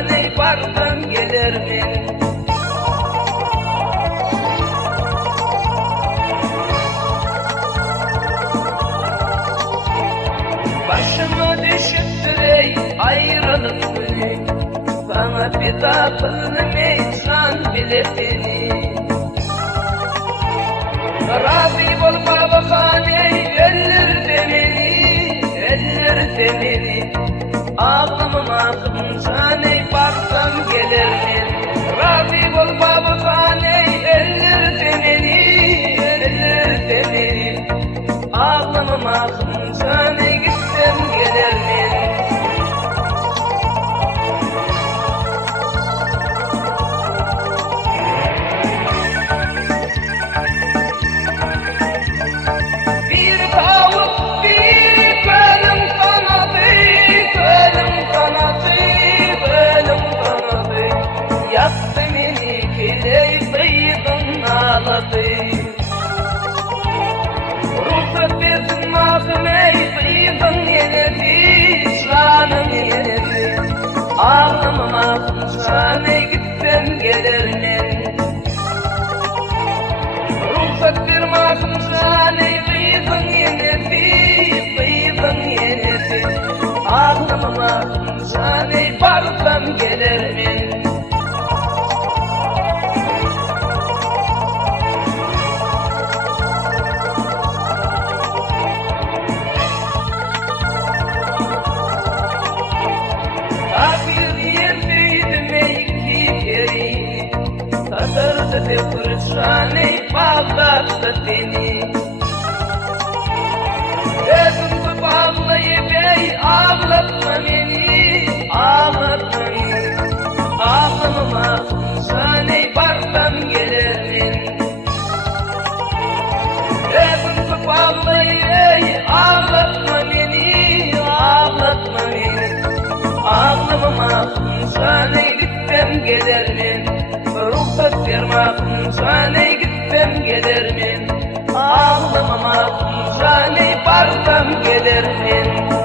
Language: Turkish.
Caney bardan gelir mi? Başıma düşüptür ey ayrılık günü, bana bir tatlı meysan biletini. Razı ol baba haney, eller demeni, ağlamam aklım caney bardan gelir mi? Razı ol baba haney, eller demeni, ağlamam aklım caney gitsem gelir mi? Ruhsat versin mahkeme, bıyığın yenedi, şanın yenedi. Ağlamam aklım şaney gitsem gelirmin. Ruhsat ver mahkeme şaney, bıyığın yenedi. Ağlamam aklım şaney barsam gelirmin. Kadardı bir fırçaney bağlattı beni. Gözümü bağlayıp ey ağlatma beni, ağlatma beni. Ağlamama fırçaney bardan gelirmin. Gözümü bağlayıp ey ağlatma beni, ağlatma beni. Ağlamama fırçaney gitsem gelirmin. Ruhsat vermem caney gitsem gelirmin. Ağlamam caney barsam gelirmin.